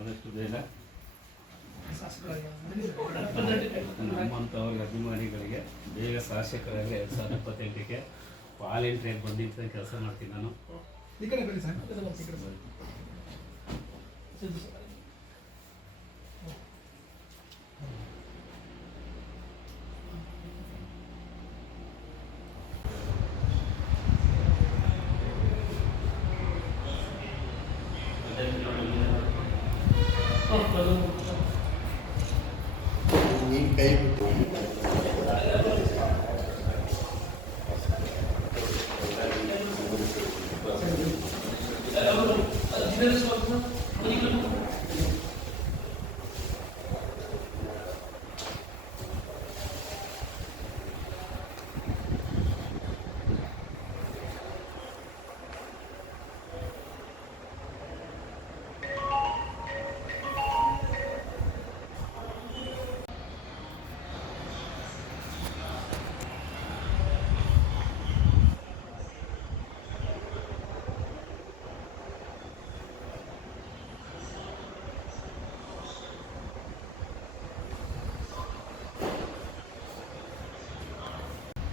ಆದಷ್ಟು ಬೇಗ ನಮ್ಮಂಥವ್ರಿಗೆ ಅಭಿಮಾನಿಗಳಿಗೆ ಬೇಗ ಶಾಸಕರಾಗಿ 2028ಕ್ಕೆ ವಾಲಂಟಿಯರ್ ಬಂದಿದ್ದ ಕೆಲಸ ಮಾಡ್ತೀನಿ ನಾನು. ಕೈ ಬಿಟ್ಟು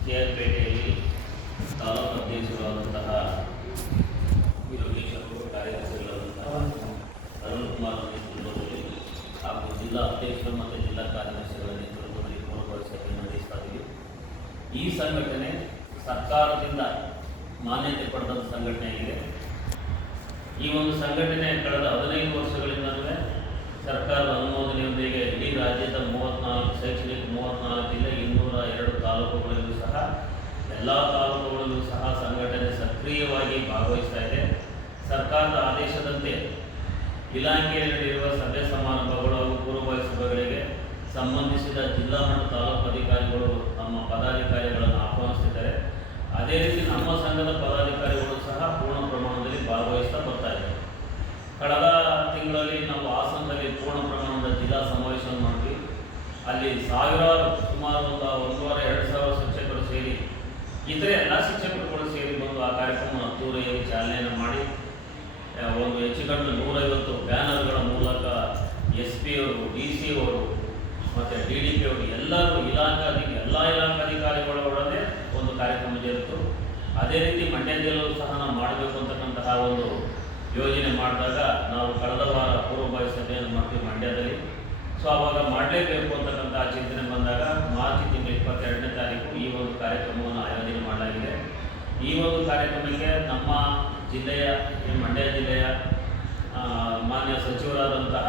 KR-ಪೇಟೆಯಲ್ಲಿ ತಾಲೂಕು ಅಧ್ಯಕ್ಷರಾದಂತಹ ಯೋಗೇಶ್ವರು, ಕಾರ್ಯದರ್ಶಿಗಳಾದಂತಹ ಅರುಣ್ ಕುಮಾರ್ ನೇತೃತ್ವದಲ್ಲಿ ಹಾಗೂ ಜಿಲ್ಲಾ ಅಧ್ಯಕ್ಷರು ಮತ್ತು ಜಿಲ್ಲಾ ಕಾರ್ಯದರ್ಶಿಗಳ ನೇತೃತ್ವದಲ್ಲಿ ಪೂರ್ವಭಾವಿ ಸಭೆ ನಡೆಸ್ತಾ ಇದ್ದೀವಿ. ಈ ಸಂಘಟನೆ ಸರ್ಕಾರದಿಂದ ಮಾನ್ಯತೆ ಪಡೆದ ಸಂಘಟನೆಯಾಗಿದೆ. ಈ ಒಂದು ಸಂಘಟನೆ ಕಳೆದ 15 ವರ್ಷಗಳಿಂದಲೂ ಸರ್ಕಾರದ ಅನುಮೋದನೆಯೊಂದಿಗೆ ಇಡೀ ರಾಜ್ಯದ 34 ಜಿಲ್ಲೆ 202 ತಾಲೂಕುಗಳಲ್ಲೂ ಸಹ ಎಲ್ಲ ತಾಲೂಕುಗಳಲ್ಲೂ ಸಹ ಸಂಘಟನೆ ಸಕ್ರಿಯವಾಗಿ ಭಾಗವಹಿಸ್ತಾ ಇದೆ. ಸರ್ಕಾರದ ಆದೇಶದಂತೆ ಇಲಾಖೆಯಲ್ಲಿ ನಡೆಯುವ ಸಭೆ ಸಮಾರಂಭಗಳು ಹಾಗೂ ಪೂರ್ವಭಾವಿ ಸಭೆಗಳಿಗೆ ಸಂಬಂಧಿಸಿದ ಜಿಲ್ಲಾ ಮತ್ತು ತಾಲೂಕು ಅಧಿಕಾರಿಗಳು ನಮ್ಮ ಪದಾಧಿಕಾರಿಗಳನ್ನು ಆಹ್ವಾನಿಸುತ್ತಿದ್ದಾರೆ. ಅದೇ ರೀತಿ ನಮ್ಮ ಸಂಘದ ಪದಾಧಿಕಾರಿಗಳು ಸಹ ಪೂರ್ಣ ಪ್ರಮಾಣದಲ್ಲಿ ಭಾಗವಹಿಸ್ತಾ ಬರ್ತಾ ಇದ್ದಾರೆ. ಕಳೆದ ತಿಂಗಳಲ್ಲಿ ನಾವು ಹಾಸನದಲ್ಲಿ ಪೂರ್ಣ ಪ್ರಮಾಣದ ಜಿಲ್ಲಾ ಸಮಾವೇಶವನ್ನು ಮಾಡಿದ್ವಿ. ಅಲ್ಲಿ ಸುಮಾರು 1,500-2,000 ಶಿಕ್ಷಕರು ಸೇರಿ ಇತರೆ ಎಲ್ಲ ಶಿಕ್ಷಕರುಗಳು ಸೇರಿ ಬಂದು ಆ ಕಾರ್ಯಕ್ರಮ ಅದ್ದೂರಿಯಾಗಿ ಚಾಲನೆಯನ್ನು ಮಾಡಿ ಒಂದು ಹೆಚ್ಚು ಕಡಿಮೆ 150 ಬ್ಯಾನರ್ಗಳ ಮೂಲಕ SP ಅವರು, DC ಅವರು ಮತ್ತು DDP ಅವರು ಎಲ್ಲರೂ ಎಲ್ಲ ಇಲಾಖಾಧಿಕಾರಿಗಳೊಡನೆ ಒಂದು ಕಾರ್ಯಕ್ರಮ ಜರುಗಿತು. ಅದೇ ರೀತಿ ಮಂಡ್ಯದಲ್ಲೂ ಸಹ ನಾವು ಮಾಡಬೇಕು ಅಂತಕ್ಕಂತಹ ಒಂದು ಯೋಜನೆ ಮಾಡಿದಾಗ ನಾವು ಕಳೆದ ವಾರ ಪೂರ್ವಭಾವಿ ಸಭೆಯನ್ನು ಮಾಡ್ತೀವಿ ಮಂಡ್ಯದಲ್ಲಿ. ಸೊ ಆವಾಗ ಮಾಡಲೇಬೇಕು ಅಂತಕ್ಕಂಥ ಚಿಂತನೆ ಬಂದಾಗ ಮಾರ್ಚ್ ತಿಂಗಳ 22ನೇ ತಾರೀಕು ಈ ಒಂದು ಕಾರ್ಯಕ್ರಮವನ್ನು ಆಯೋಜನೆ ಮಾಡಲಾಗಿದೆ. ಈ ಒಂದು ಕಾರ್ಯಕ್ರಮಕ್ಕೆ ನಮ್ಮ ಜಿಲ್ಲೆಯ ಮಂಡ್ಯ ಜಿಲ್ಲೆಯ ಮಾನ್ಯ ಸಚಿವರಾದಂತಹ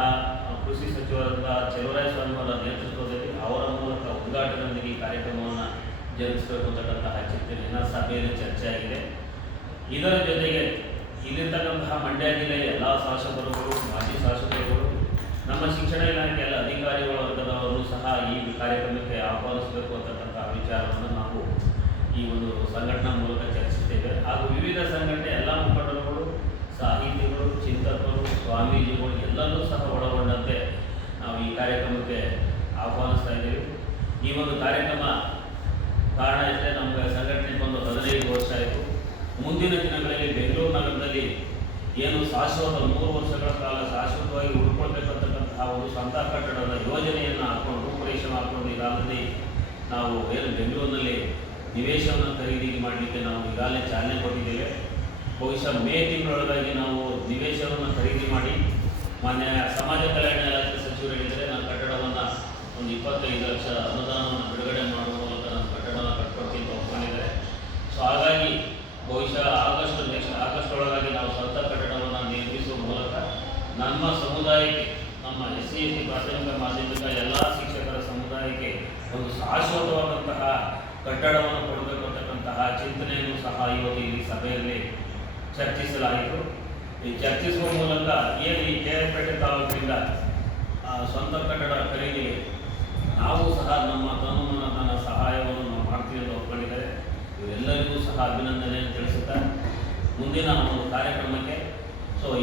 ಕೃಷಿ ಸಚಿವರಾದಂತಹ ಚಲುವರಾಯಸ್ವಾಮಿ ಅವರ ನೇತೃತ್ವದಲ್ಲಿ ಅವರ ಮೂಲಕ ಉದ್ಘಾಟನೆಯೊಂದಿಗೆ ಈ ಕಾರ್ಯಕ್ರಮವನ್ನು ಜರುಗಿಸಬೇಕು ಅಂತಕ್ಕಂತಹ ಚಿಂತನೆಯನ್ನು ಸಭೆಯಲ್ಲಿ ಚರ್ಚೆ ಆಗಿದೆ. ಇದರ ಜೊತೆಗೆ ಇಲ್ಲಿರ್ತಕ್ಕಂತಹ ಮಂಡ್ಯ ಜಿಲ್ಲೆಯ ಎಲ್ಲ ಶಾಸಕರುಗಳು, ಮಾಜಿ ಶಾಸಕರುಗಳು, ನಮ್ಮ ಶಿಕ್ಷಣ ಇಲಾಖೆ ಎಲ್ಲ ಅಧಿಕಾರಿಗಳ ವರ್ಗದವರು ಸಹ ಈ ಕಾರ್ಯಕ್ರಮಕ್ಕೆ ಆಹ್ವಾನಿಸಬೇಕು ಅಂತಕ್ಕಂತಹ ವಿಚಾರವನ್ನು ನಾವು ಈ ಒಂದು ಸಂಘಟನಾ ಮೂಲಕ ಚರ್ಚಿಸುತ್ತೇವೆ. ಹಾಗೂ ವಿವಿಧ ಸಂಘಟನೆ ಎಲ್ಲ ಮುಖಂಡರುಗಳು, ಸಾಹಿತಿಗಳು, ಚಿಂತಕರು, ಸ್ವಾಮೀಜಿಗಳು ಎಲ್ಲರೂ ಸಹ ಒಳಗೊಂಡಂತೆ ನಾವು ಈ ಕಾರ್ಯಕ್ರಮಕ್ಕೆ ಆಹ್ವಾನಿಸ್ತಾ ಇದ್ದೇವೆ. ಈ ಒಂದು ಕಾರ್ಯಕ್ರಮ ಕಾರಣ ಇದ್ದರೆ ನಮಗೆ ಸಂಘಟನೆ ಬಂದು 15 ವರ್ಷ ಆಯಿತು. ಮುಂದಿನ ದಿನಗಳಲ್ಲಿ ಬೆಂಗಳೂರು ನಗರದಲ್ಲಿ ಏನು ಶಾಶ್ವತ 3 ವರ್ಷಗಳ ಕಾಲ ಶಾಶ್ವತವಾಗಿ ಉಳ್ಕೊಳ್ಬೇಕಂತಕ್ಕಂತಹ ಒಂದು ಸ್ವಂತ ಕಟ್ಟಡದ ಯೋಜನೆಯನ್ನು ಹಾಕೊಂಡು ರೂಪುರೇಷೆ ಹಾಕೊಂಡು ಈಗಾಗಲೇ ನಾವು ಏನು ಬೆಂಗಳೂರಿನಲ್ಲಿ ನಿವೇಶವನ್ನು ಖರೀದಿ ಮಾಡಲಿಕ್ಕೆ ನಾವು ಈಗಾಗಲೇ ಚಾಲನೆ ಕೊಟ್ಟಿದ್ದೇವೆ. ಬಹುಶಃ ಮೇ ತಿಂಗಳೊಳಗಾಗಿ ನಾವು ನಿವೇಶವನ್ನು ಖರೀದಿ ಮಾಡಿ ಮಾನ್ಯ ಸಮಾಜ ಕಲ್ಯಾಣ ಇಲಾಖೆ ಸಚಿವರು ಹೇಳಿದರೆ ನಾನು ಕಟ್ಟಡವನ್ನು ಒಂದು 25 ಲಕ್ಷ ಅನುದಾನವನ್ನು ಬಿಡುಗಡೆ ಮಾಡುವ ಮೂಲಕ ನಾನು ಕಟ್ಟಡವನ್ನು ಕಟ್ಕೊಡ್ತೀನಿ ಅಂತ ಒಪ್ಕೊಂಡಿದ್ದಾರೆ. ಸೊ ಹಾಗಾಗಿ ಬಹುಶಃ ಆಗಸ್ಟ್ ಒಳಗಾಗಿ ನಾವು ಸ್ವಂತ ಕಟ್ಟಡವನ್ನು ನಿರ್ಮಿಸುವ ಮೂಲಕ ನಮ್ಮ ಸಮುದಾಯಕ್ಕೆ, ನಮ್ಮ SC ಪ್ರಾಥಮಿಕ ಮಾಧ್ಯಮಿಕ ಎಲ್ಲ ಶಿಕ್ಷಕರ ಸಮುದಾಯಕ್ಕೆ ಒಂದು ಶಾಶ್ವತವಾದಂತಹ ಕಟ್ಟಡವನ್ನು ಕೊಡಬೇಕು ಅಂತಕ್ಕಂತಹ ಚಿಂತನೆಯನ್ನು ಸಹ ಇವತ್ತು ಈ ಸಭೆಯಲ್ಲಿ ಚರ್ಚಿಸಲಾಯಿತು. ಈ ಚರ್ಚಿಸುವ ಮೂಲಕ ಏನು ಈ KR-ಪೇಟೆ ತಾಲೂಕಿನಿಂದ ಸ್ವಂತ ಕಟ್ಟಡ ಖರೀದಿಗೆ ನಾವು ಸಹ ನಮ್ಮ ತನ್ನ ಸಹಾಯವನ್ನು ನಾವು ಮಾಡ್ತೀವಿ ಅಂತ ಒಪ್ಕೊಂಡಿದ್ದಾರೆ. ಇವರೆಲ್ಲರಿಗೂ ಸಹ ಅಭಿನಂದನೆಯನ್ನು ತಿಳಿಸುತ್ತಾ ಮುಂದಿನ ಒಂದು ಕಾರ್ಯಕ್ರಮಕ್ಕೆ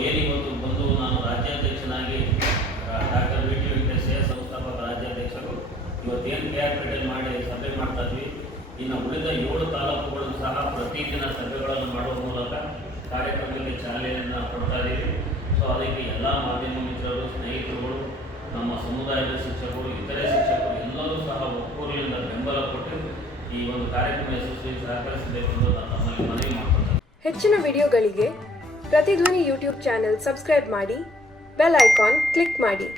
ಏನಿವತ್ತು ಬಂದು ನಾನು ರಾಜ್ಯಾಧ್ಯಕ್ಷನಾಗಿ ಡಾಕ್ಟರ್ VT ವೆಂಕಟೇಶಯ್ಯ ಸಂಸ್ಥಾಪಕ ರಾಜ್ಯಾಧ್ಯಕ್ಷರು ಇವತ್ತೇನು KR-ಪೇಟೆಯಲ್ಲಿ ಮಾಡಿ ಸಭೆ ಮಾಡ್ತಾ ಇದ್ವಿ. ಇನ್ನು ಉಳಿದ 7 ತಾಲೂಕುಗಳು ಸಹ ಪ್ರತಿದಿನ ಸಭೆಗಳನ್ನು ಮಾಡುವ ಮೂಲಕ ಕಾರ್ಯಕ್ರಮಕ್ಕೆ ಚಾಲನೆಯನ್ನು ಕೊಡ್ತಾ ಇದ್ದೀವಿ. ಸೊ ಅದಕ್ಕೆ ಎಲ್ಲ ಮಾಧ್ಯಮ ಮಿತ್ರರು, ಸ್ನೇಹಿತರು ನಮ್ಮ ಸಮುದಾಯದ ಶಿಕ್ಷಕರು, ಇತರೆ ಶಿಕ್ಷಕರು ಎಲ್ಲರೂ ಸಹ ಒಕ್ಕೂರಿನಿಂದ ಬೆಂಬಲ ಕೊಟ್ಟು ಈ ಒಂದು ಕಾರ್ಯಕ್ರಮ ಯಶಸ್ವಿಯಾಗಿ ಸಹಕರಿಸಬೇಕು ಎಂದು ನಾನು ತಮ್ಮಲ್ಲಿ ಮನವಿ ಮಾಡಿಕೊಳ್ತೇನೆ. ಹೆಚ್ಚಿನ ವಿಡಿಯೋಗಳಿಗೆ ಪ್ರತಿಧ್ವನಿ ಯೂಟ್ಯೂಬ್ ಚಾನೆಲ್ ಸಬ್ಸ್ಕ್ರೈಬ್ ಮಾಡಿ, ಬೆಲ್ ಐಕಾನ್ ಕ್ಲಿಕ್ ಮಾಡಿ.